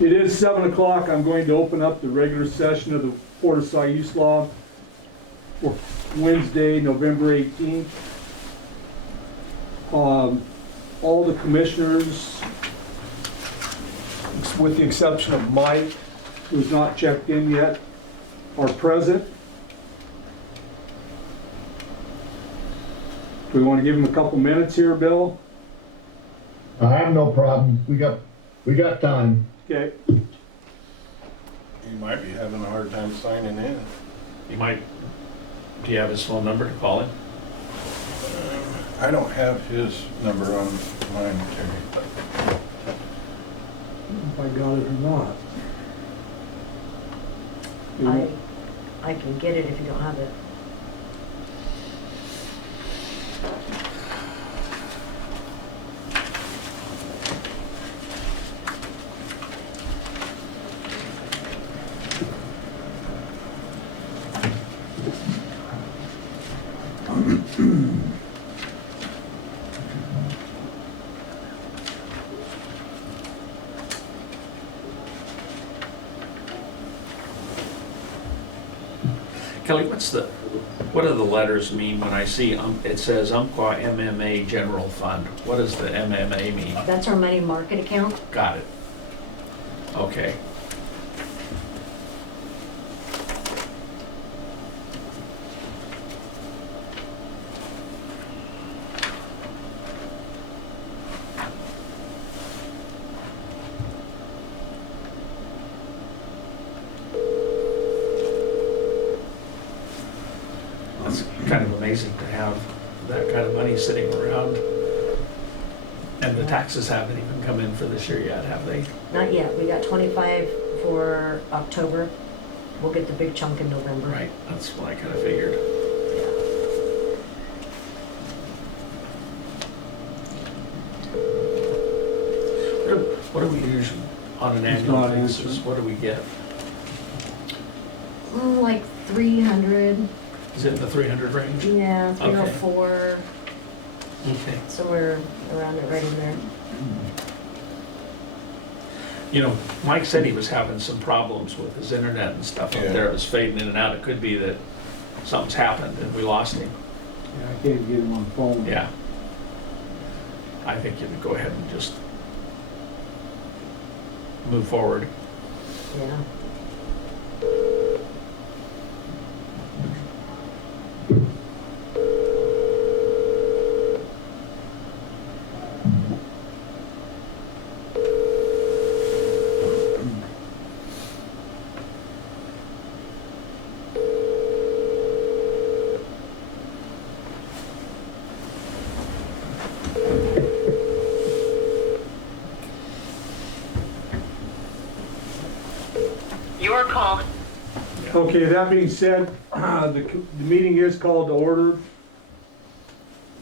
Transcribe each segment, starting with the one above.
It is 7 o'clock. I'm going to open up the regular session of the Port of Siuslaw for Wednesday, November 18th. All the commissioners, with the exception of Mike, who's not checked in yet, are present. Do we want to give him a couple minutes here, Bill? I have no problem. We got time. Okay. You might be having a hard time signing in. You might, do you have his phone number to call him? I don't have his number on mine, Terry. If I got it or not. I can get it if you don't have it. Kelly, what do the letters mean when I see, it says Umpqua MMA General Fund? What does the MMA mean? That's our money market account. Got it. Okay. It's kind of amazing to have that kind of money sitting around. And the taxes haven't even come in for this year yet, have they? Not yet. We got 25 for October. We'll get the big chunk in November. Right, that's what I kind of figured. What do we usually, on an He's annual not basis, answering. what do we get? Like 300. Is it in the 300 range? Yeah, 304. Okay. Somewhere around it, right in there. You know, Mike said he was having some problems with his internet and stuff up Yeah. there. It was fading in and out. It could be that something's happened and we lost him. Yeah, I can't get him on the phone. Yeah. I think you would go ahead and just move forward. Yeah. Your call. Okay, that being said, the meeting is called to order.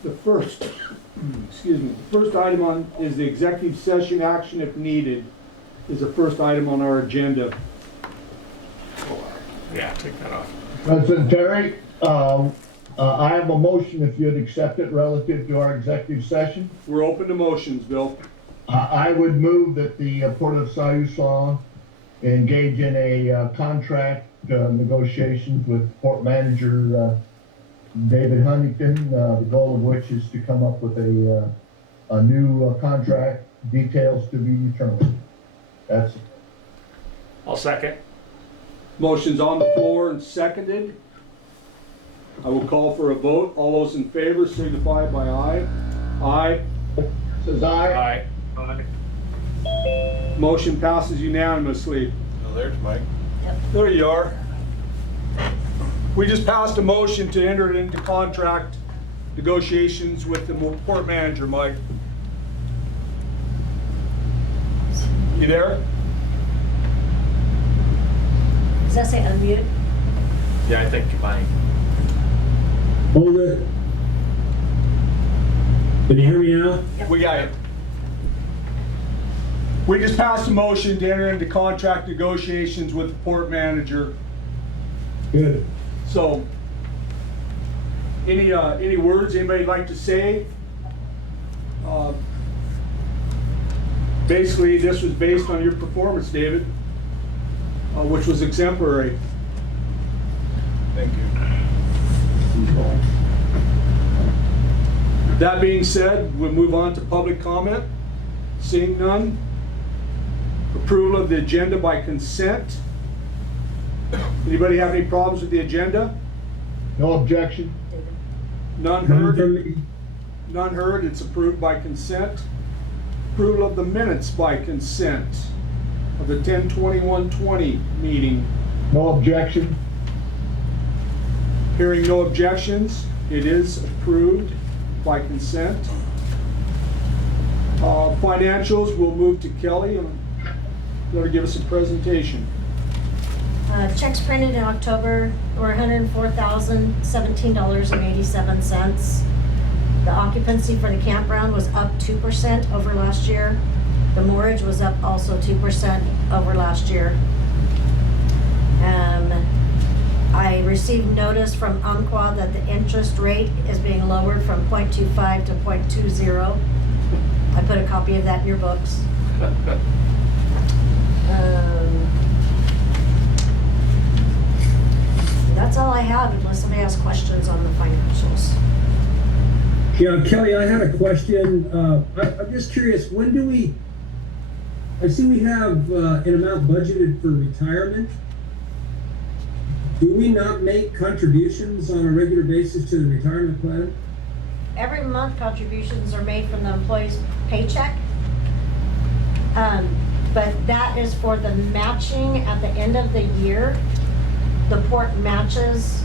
The first, excuse me, the first item on is the executive session action if needed is the first item on our agenda. Yeah, take that off. President Terry, I have a motion if you'd accept it relative to our executive session. We're open to motions, Bill. I would move that the Port of Siuslaw engage in a contract negotiations with Port Manager David Huntington, the goal of which is to come up with a new contract, details to be determined. That's I'll second. Motion's on the floor and seconded. I will call for a vote. All those in favor signify by aye. Aye. says aye. Aye. Motion passes unanimously. Oh, there's Mike. There you are. We just passed a motion to enter into contract negotiations with the port manager, Mike. You there? Does that say unmute? Yeah, I think you might. Hold it. Can you hear me now? We got it. We just passed a motion to enter into contract negotiations with the port manager. Good. So, any words anybody like to say? Basically, this was based on your performance, David, which was exemplary. Thank you. That being said, we'll move on to public comment. Seeing none. Approval of the agenda by consent. Anybody have any problems with the agenda? No objection? David? None None heard? from me. None heard, it's approved by consent. Approval of the minutes by consent of the 10/21/20 meeting. No objection? Hearing no objections, it is approved by consent. Financials, we'll move to Kelly and let her give us a presentation. Checks printed in October were $104,017.87. The occupancy for the campground was up 2% over last year. The mortgage was up also 2% over last year. I received notice from Umpqua that the interest rate is being lowered from 0.25 to 0.20. I put a copy of that in your books. That's all I have, unless somebody has questions on the financials. Yeah, Kelly, I had a question. I'm just curious, when do we, I see we have an amount budgeted for retirement. Do we not make contributions on a regular basis to the retirement plan? Every month, contributions are made from the employee's paycheck. But that is for the matching at the end of the year. The port matches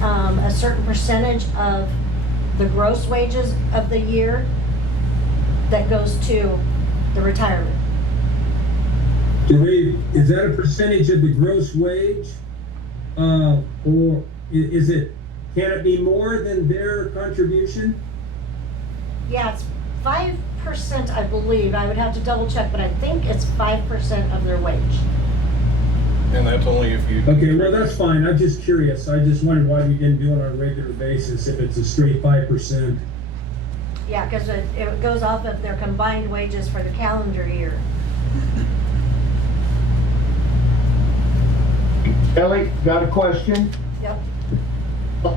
a certain percentage of the gross wages of the year that goes to the retirement. Is that a percentage of the gross wage? Or is it, can it be more than their contribution? Yeah, it's 5%, I believe. I would have to double check, but I think it's 5% of their wage. And that's only if you. Okay, well, that's fine. I'm just curious. I just wondered why we didn't do it on a regular basis if it's a straight 5%. Yeah, because it goes off of their combined wages for the calendar year. Ellie, got a question? Yep.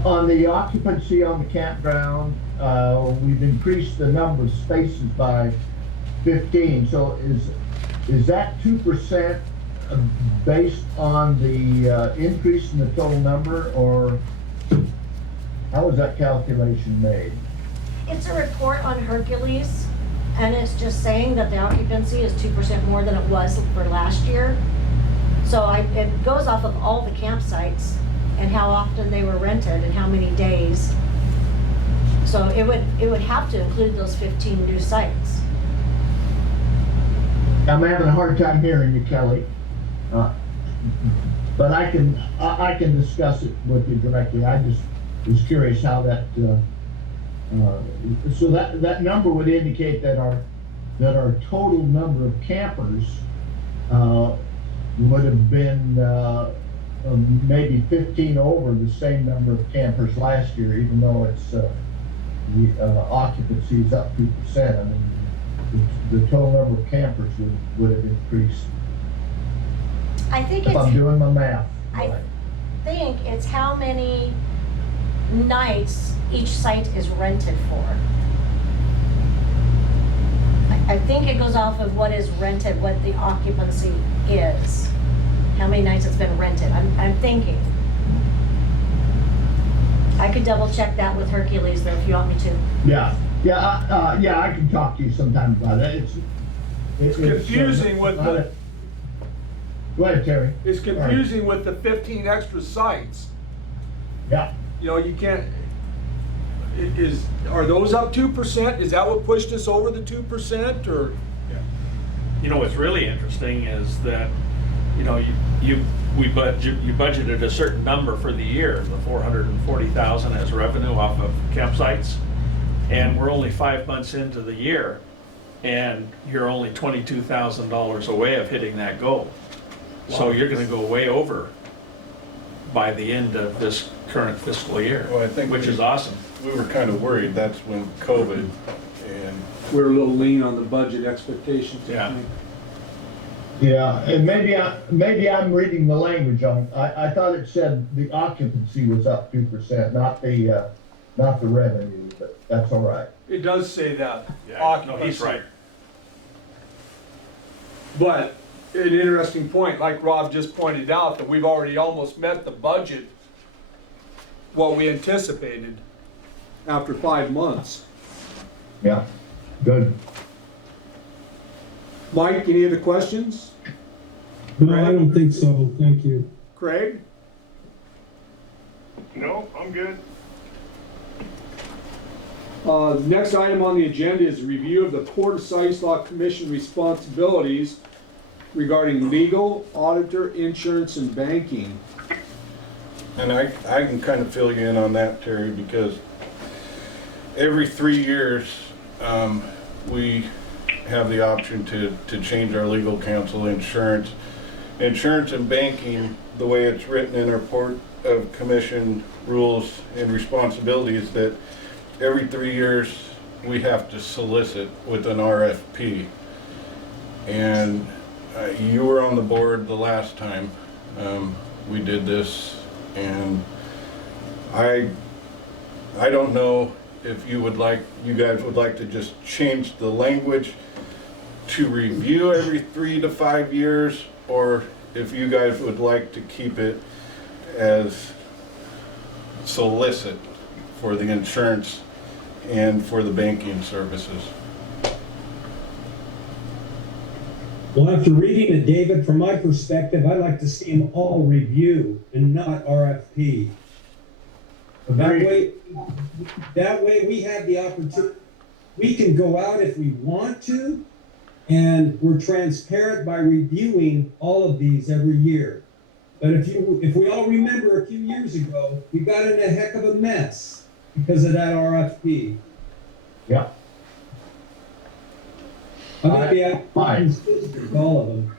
On the occupancy on the campground, we've increased the number of spaces by 15. So is that 2% based on the increase in the total number, or how was that calculation made? It's a report on Hercules, and it's just saying that the occupancy is 2% more than it was for last year. So it goes off of all the campsites and how often they were rented and how many days. So it would have to include those 15 new sites. I'm having a hard time hearing you, Kelly. But I can discuss it with you directly. I just was curious how that, so that number would indicate that our total number of campers, would have been, maybe 15 over the same number of campers last year, even though it's, the occupancy is up 2%. I mean, the total number of campers would have increased. I think If I'm it's, doing my math I right. think it's how many nights each site is rented for. I think it goes off of what is rented, what the occupancy is, how many nights it's been rented. I'm thinking. I could double check that with Hercules though, if you want me to. Yeah, I can talk to you sometime about it. It's confusing with the- Go ahead, Terry. It's confusing with the 15 extra sites. Yeah, You know, you can't, are those up 2%? Is that what pushed us over the 2% or? You know, what's really interesting is that, you know, you budgeted a certain number for the year, the 440,000 as revenue off of campsites, and we're only 5 months into the year, and you're only $22,000 away of hitting that goal. So you're gonna go way over by the end of this current fiscal year, Well, I think which is awesome. We were kind of worried, that's when COVID, and we're a little lean on the budget expectations, I Yeah. think. Yeah, and maybe I'm reading the language on, I thought it said the occupancy was up 2%, not the revenue, but that's all right. It does say that. Yeah, no, he's occupancy. right. But an interesting point, like Rob just pointed out, that we've already almost met the budget, what we anticipated after 5 months. Yeah, good. Mike, any other questions? No, I don't think so. Thank you. Craig? No, I'm good. Next item on the agenda is a review of the Port of Siuslaw Commission responsibilities regarding legal, auditor, insurance, and banking. And I can kind of fill you in on that, Terry, because every 3 years, we have the option to change our legal counsel, insurance. Insurance and banking, the way it's written in our Port of Commission rules and responsibilities, that every 3 years, we have to solicit with an RFP. And you were on the board the last time we did this, and I don't know if you guys would like to just change the language to review every 3 to 5 years, or if you guys would like to keep it as solicit for the insurance and for the banking services. Well, after reading it, David, from my perspective, I'd like to see them all review and not RFP. That way we have the opportunity, we can go out if we want to, and we're transparent by reviewing all of these every year. But if we all remember a few years ago, we got in a heck of a mess because of that RFP. Yeah. I think we have consistent with all of them.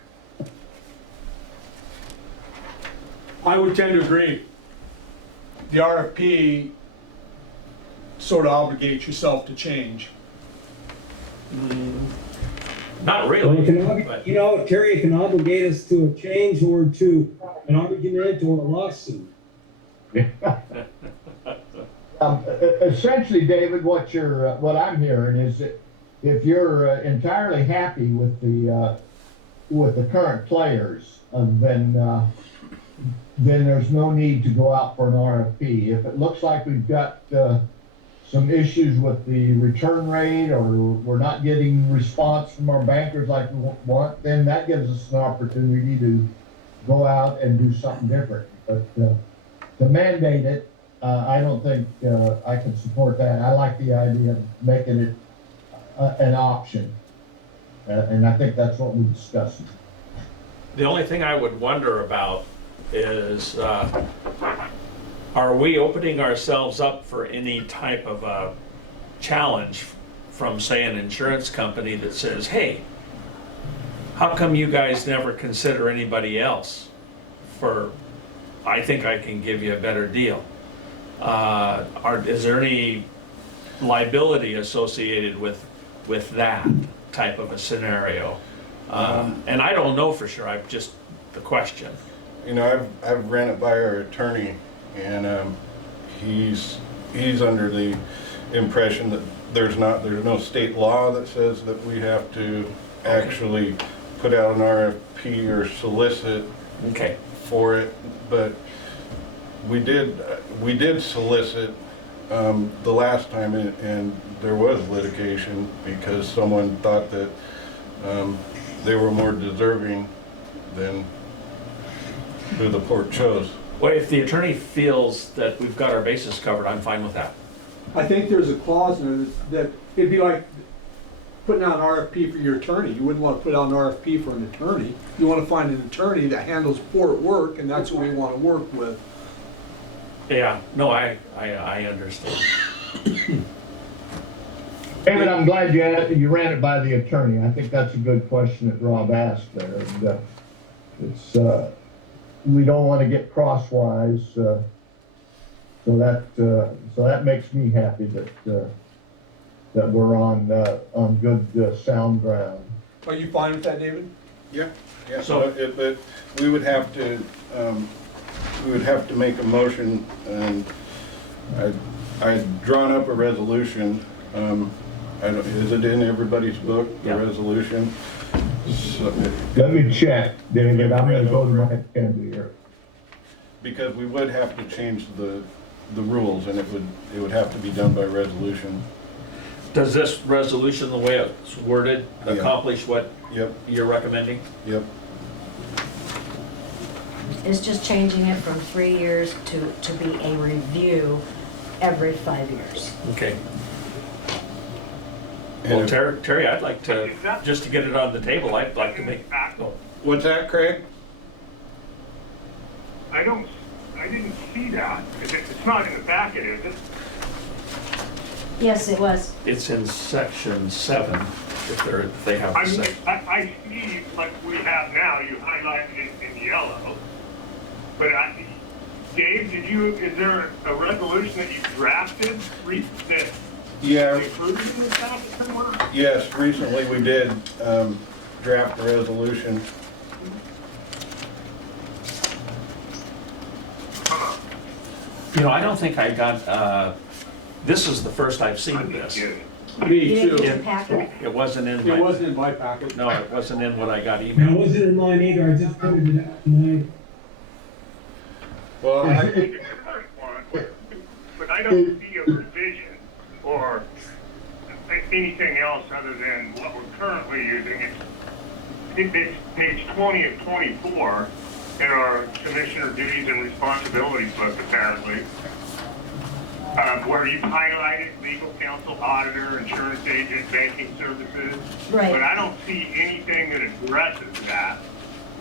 I would tend to agree. The RFP sort of obligates yourself to change. Not Well, really, it can, but you know, Terry, it can obligate us to a change or to an argument or a lawsuit. Essentially, David, what I'm hearing is that if you're entirely happy with the current players, then there's no need to go out for an RFP. If it looks like we've got some issues with the return rate, or we're not getting response from our bankers like we want, then that gives us an opportunity to go out and do something different. But to mandate it, I don't think I can support that. I like the idea of making it an option, and I think that's what we discussed. the only thing I would wonder about is, are we opening ourselves up for any type of a challenge from, say, an insurance company that says, hey, how come you guys never consider anybody else for, I think I can give you a better deal? Is there any liability associated with that type of a scenario? And I don't know for sure, I've just, the question. You know, I've ran it by our attorney, and he's under the impression that there's no state law that says that we have to actually put out an RFP or solicit Okay. for it, but we did solicit the last time, and there was litigation because someone thought that they were more deserving than who the port chose. Well, if the attorney feels that we've got our bases covered, I'm fine with that. I think there's a clause in there that it'd be like putting out an RFP for your attorney. You wouldn't want to put out an RFP for an attorney. You want to find an attorney that handles port work, and that's who we want to work with. Yeah, no, I understand. David, I'm glad you ran it by the attorney. I think that's a good question that Rob asked there. And, it's we don't want to get crosswise, so that makes me happy that that we're on good, sound ground. Are you fine with that, David? Yeah, yeah, So- but we would have to make a motion, and I'd drawn up a resolution. Is it in everybody's book, the Yeah. resolution? So- Let me check, David, I'm gonna go to my agenda here. Because we would have to change the rules, and it would have to be done by resolution. Does this resolution, the way it's worded, Yeah. accomplish what Yep, you're recommending? yep. It's just changing it from 3 years to be a review every 5 years. Okay. And Well, if- Terry, I'd like to, just to get it on the table, I'd like to make, oh, What's that, Craig? I didn't see that. It's not in the packet, is it? Yes, it was. it's in section 7, if they have I the mean, same. I see like we have now, you highlighted it in yellow. But Dave, is there a resolution that you drafted that Yeah, included in the packet somewhere? yes, recently we did draft a resolution. You know, I don't think I got, this is the first I've seen of this. Kidding. Me You didn't too. get the packet? It wasn't in It my, wasn't in my packet. no, it wasn't in what I got And it emailed. wasn't in mine either, I just printed it out tonight. Well, I think it's the first one, but I don't see a revision or anything else other than what we're currently using. It's page 20 of 24 in our Commissioner Duties and Responsibilities book, apparently, where you've highlighted legal counsel, auditor, insurance agent, banking services. Right. But I don't see anything that addresses that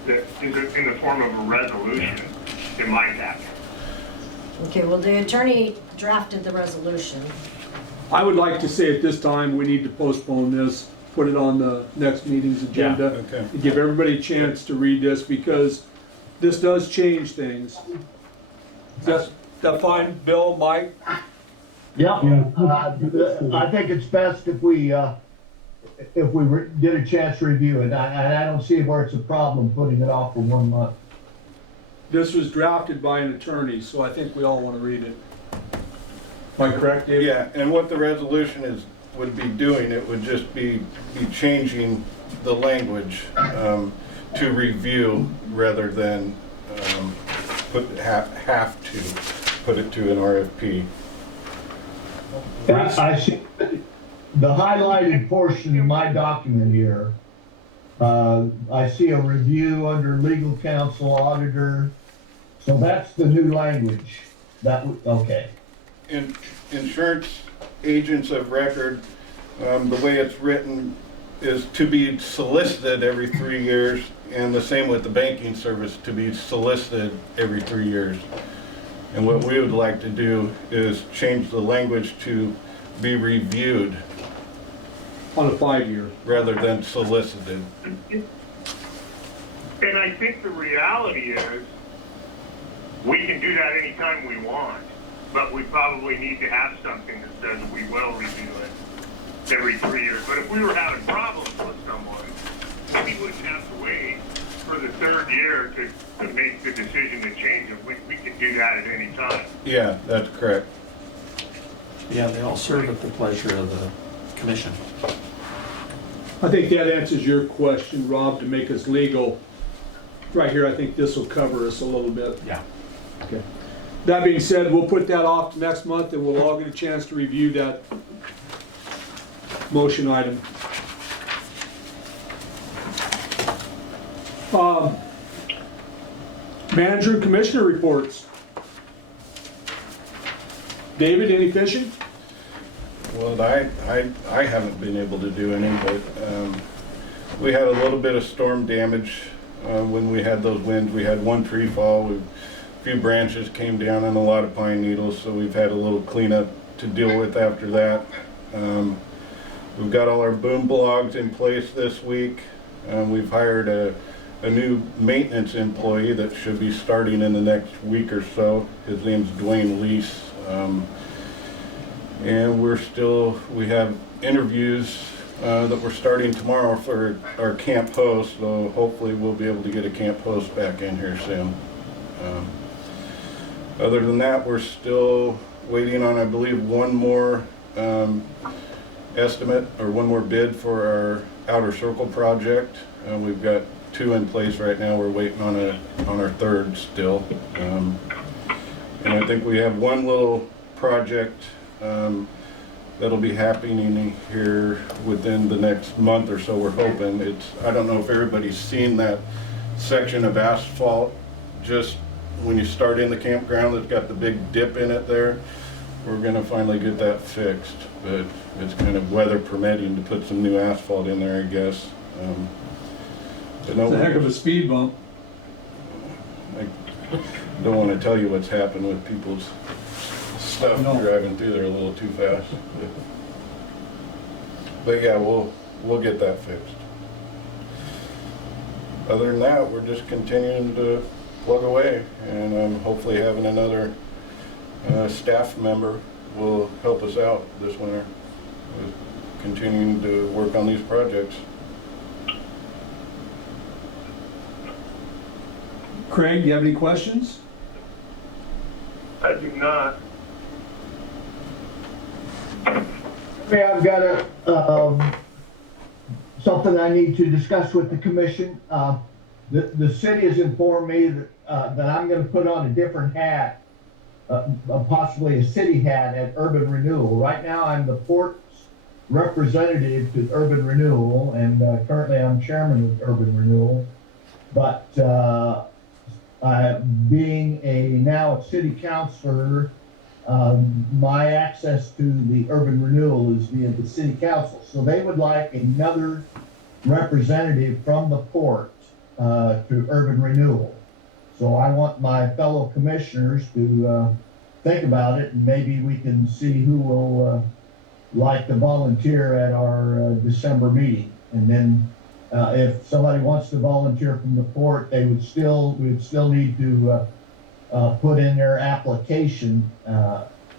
is in the form of a resolution in my packet. Okay, well, the attorney drafted the resolution. I would like to say at this time, we need to postpone this, put it on the next meeting's agenda. okay. And give everybody a chance to read this, because this does change things. Is that fine, Bill, Mike? Yeah, I think it's best if we get a chance to review it, and I don't see where it's a problem putting it off for 1 month. This was drafted by an attorney, so I think we all want to read it. Am I correct, David? Yeah, and what the resolution would be doing, it would just be changing the language to review rather than have to put it to an RFP. I see the highlighted portion of my document here. I see a review under legal counsel, auditor, so that's the new language. Okay. Insurance agents of record, the way it's written is to be solicited every 3 years, and the same with the banking service, to be solicited every 3 years. And what we would like to do is change the language to be reviewed On a 5-year. rather than solicited. And I think the reality is, we can do that anytime we want, but we probably need to have something that says we will review it every 3 years. But if we were having problems with someone, we wouldn't have to wait for the 3rd year to make the decision to change it. We can do that at any time. Yeah, that's correct. Yeah, they all serve at the pleasure of the commission. I think that answers your question, Rob, to make us legal. Right here, I think this will cover us a little bit. Yeah. Okay. That being said, we'll put that off to next month, and we'll all get a chance to review that motion item. Manager and Commissioner reports. David, any fishing? Well, I haven't been able to do any, but we had a little bit of storm damage when we had those winds. We had one tree fall, a few branches came down and a lot of pine needles, so we've had a little cleanup to deal with after that. We've got all our boom logs in place this week. We've hired a new maintenance employee that should be starting in the next week or so. His name's Dwayne Lease. And we have interviews that we're starting tomorrow for our camp host, so hopefully we'll be able to get a camp host back in here soon. Other than that, we're still waiting on, I believe, one more estimate or one more bid for our outer circle project. We've got 2 in place right now. We're waiting on our 3rd still. And I think we have one little project that'll be happening here within the next month or so, we're hoping. I don't know if everybody's seen that section of asphalt just when you start in the campground that's got the big dip in it there. We're gonna finally get that fixed, but it's kind of weather permitting to put some new asphalt in there, I guess. But no, It's a heck of a speed bump. I don't want to tell you what's happened with people's stuff No. driving through there a little too fast. But yeah, we'll get that fixed. Other than that, we're just continuing to plug away, and hopefully having another staff member will help us out this winter with continuing to work on these projects. Craig, do you have any questions? I do not. Okay, I've got something I need to discuss with the commission. The city has informed me that I'm gonna put on a different hat, possibly a city hat at Urban Renewal. Right now, I'm the port's representative to Urban Renewal, and currently I'm chairman of Urban Renewal. But being now a city councilor, my access to the Urban Renewal is via the city council. So they would like another representative from the port to Urban Renewal. So I want my fellow commissioners to think about it, and maybe we can see who will like to volunteer at our December meeting. And then if somebody wants to volunteer from the port, we'd still need to put in their application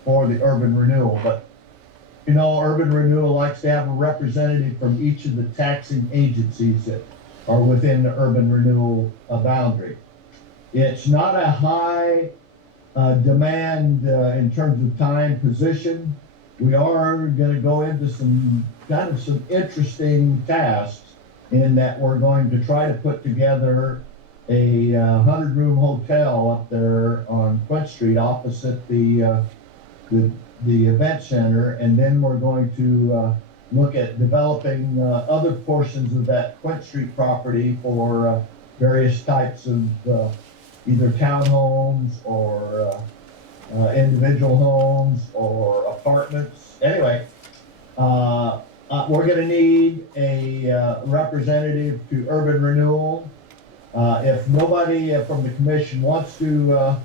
for the Urban Renewal. But you know, Urban Renewal likes to have a representative from each of the taxing agencies that are within the Urban Renewal boundary. It's not a high demand in terms of time position. We are going to go into some interesting tasks in that we're going to try to put together a 100-room hotel up there on Quint Street opposite the event center, and then we're going to look at developing other portions of that Quint Street property for various types of either townhomes or individual homes or apartments. Anyway, we're going to need a representative to Urban Renewal. If nobody from the commission wants to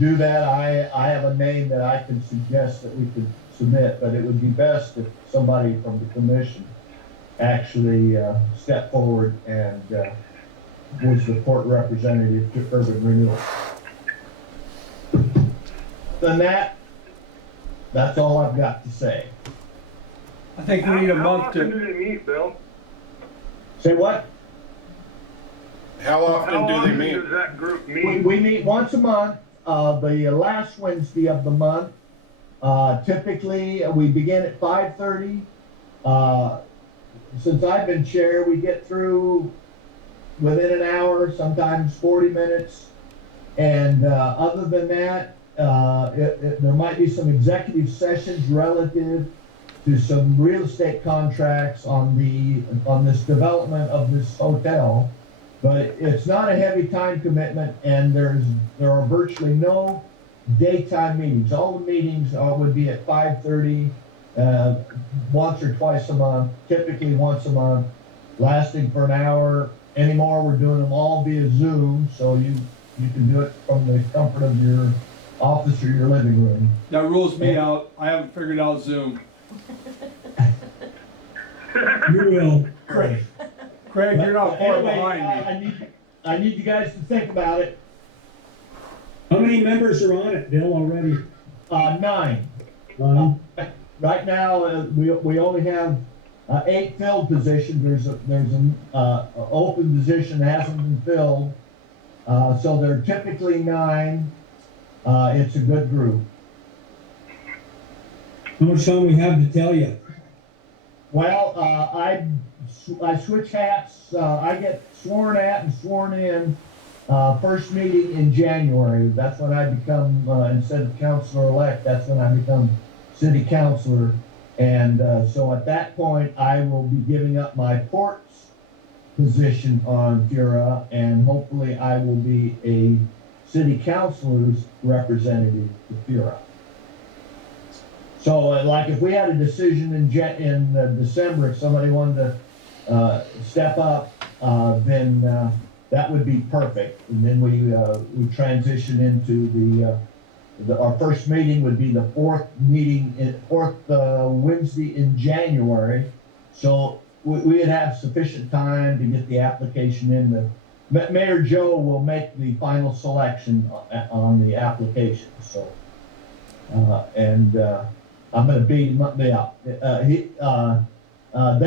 do that, I have a name that I can suggest that we could submit, but it would be best if somebody from the commission actually stepped forward and was the port representative to Urban Renewal. Than that's all I've got to say. I think we need a How month often to, do they meet, Bill? Say what? How often do they meet? Does that group meet? We meet once a month, the last Wednesday of the month. Typically, we begin at 5:30. Since I've been chair, we get through within an hour, sometimes 40 minutes. And other than that, there might be some executive sessions relative to some real estate contracts on this development of this hotel. But it's not a heavy time commitment, and there are virtually no daytime meetings. All the meetings would be at 5:30, once or twice a month, typically once a month, lasting for an hour. Anymore, we're doing them all via Zoom, so you can do it from the comfort of your office or your living room. that rules me out. I haven't figured out Zoom. You will. Craig, you're not far behind me. I need you guys to think about it. How many members are on it, Bill, already? 9. Right now, we only have 8 filled positions. There's an open position that hasn't been filled. So there are typically 9. It's a good group. How much time we have to tell you? Well, I switch hats. I get sworn at and sworn in first meeting in January. That's when I become, instead of counselor-elect, that's when I become city councilor. And so at that point, I will be giving up my ports position on FURA, and hopefully I will be a city councilor's representative to FURA. So like if we had a decision in December, if somebody wanted to step up, then that would be perfect. And then we transition into our first meeting would be the fourth Wednesday in January. So we'd have sufficient time to get the application in. Mayor Joe will make the final selection on the application. So, I'm going to beat him up. They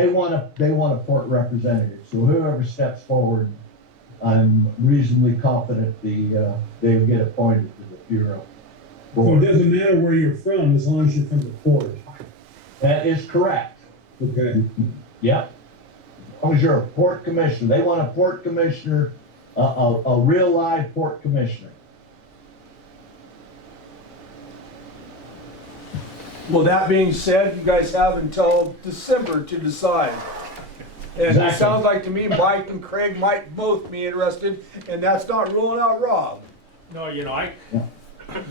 want a port representative. So whoever steps forward, I'm reasonably confident they will get appointed to the Bureau. So it doesn't matter where you're from as long as you're from the port. That is correct. Okay. Yep. As long as you're a port commissioner, they want a port commissioner, a real live port commissioner. Well, that being said, you guys have until December to decide. And it Exactly. sounds like to me Mike and Craig might both be interested, and that's not ruling out Rob. No,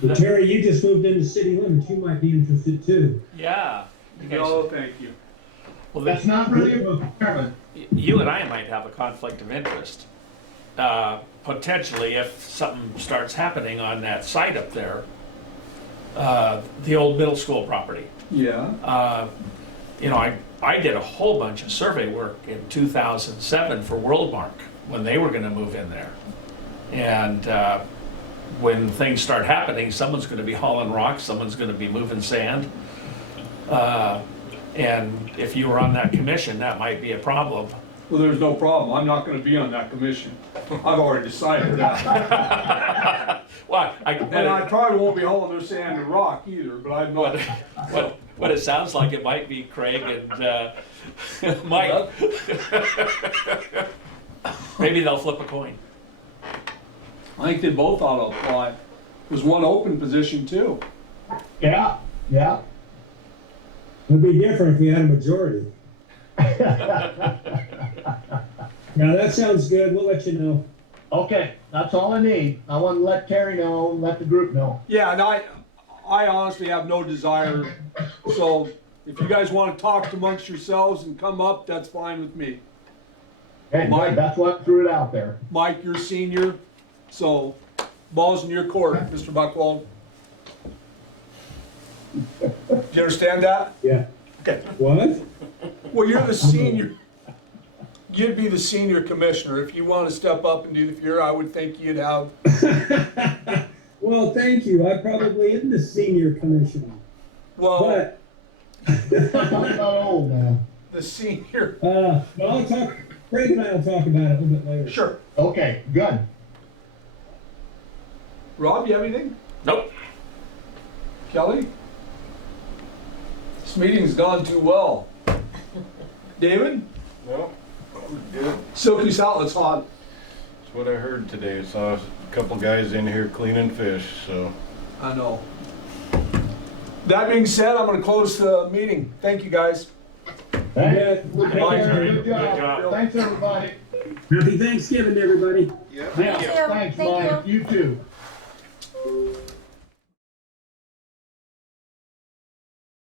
But Terry, you just moved into city limits. You might be interested too. yeah. You guys- No, thank you. well, That's not really a requirement. you and I might have a conflict of interest. Potentially, if something starts happening on that site up there, the old middle school property. Yeah. I did a whole bunch of survey work in 2007 for Worldmark when they were gonna move in there. And when things start happening, someone's gonna be hauling rocks, someone's gonna be moving sand. And if you were on that commission, that might be a problem. Well, there's no problem. I'm not gonna be on that commission. I've already decided that. Well, And I probably won't be hauling their sand and rock either, but I'm not. what it sounds like, it might be Craig and Mike. Maybe they'll flip a coin. I think they both ought to apply. There's one open position too. Yeah, yeah. It'd be different if we had a majority. Now that sounds good. We'll let you know. Okay, that's all I need. I want to let Terry know, and let the group know. Yeah, and I honestly have no desire, so if you guys wanna talk amongst yourselves and come up, that's fine with me. Okay, Mike? good. That's what I threw it out there. Mike, you're senior, so ball's in your court, Mr. Buckwald. Do you understand that? Yeah. Okay. What? Well, you're the senior. You'd be the senior commissioner. If you want to step up and do the FURA, I would think you'd have. Well, thank you. I probably am the senior commissioner. Well, But, I'm not old now. the senior. but I'll talk, Craig and I will talk about it a little bit later. Sure. Okay, good. Rob, you have anything? Nope. Kelly? This meeting's gone too well. David? No, good. Silky's outlet's hot. That's what I heard today. Saw a couple guys in here cleaning fish, so. I know. That being said, I'm going to close the meeting. Thank you, guys. Thanks. Good Good job. job. Thanks, everybody. Happy Thanksgiving, everybody. Yeah. Thank you. Thanks, Thank Mike. You too.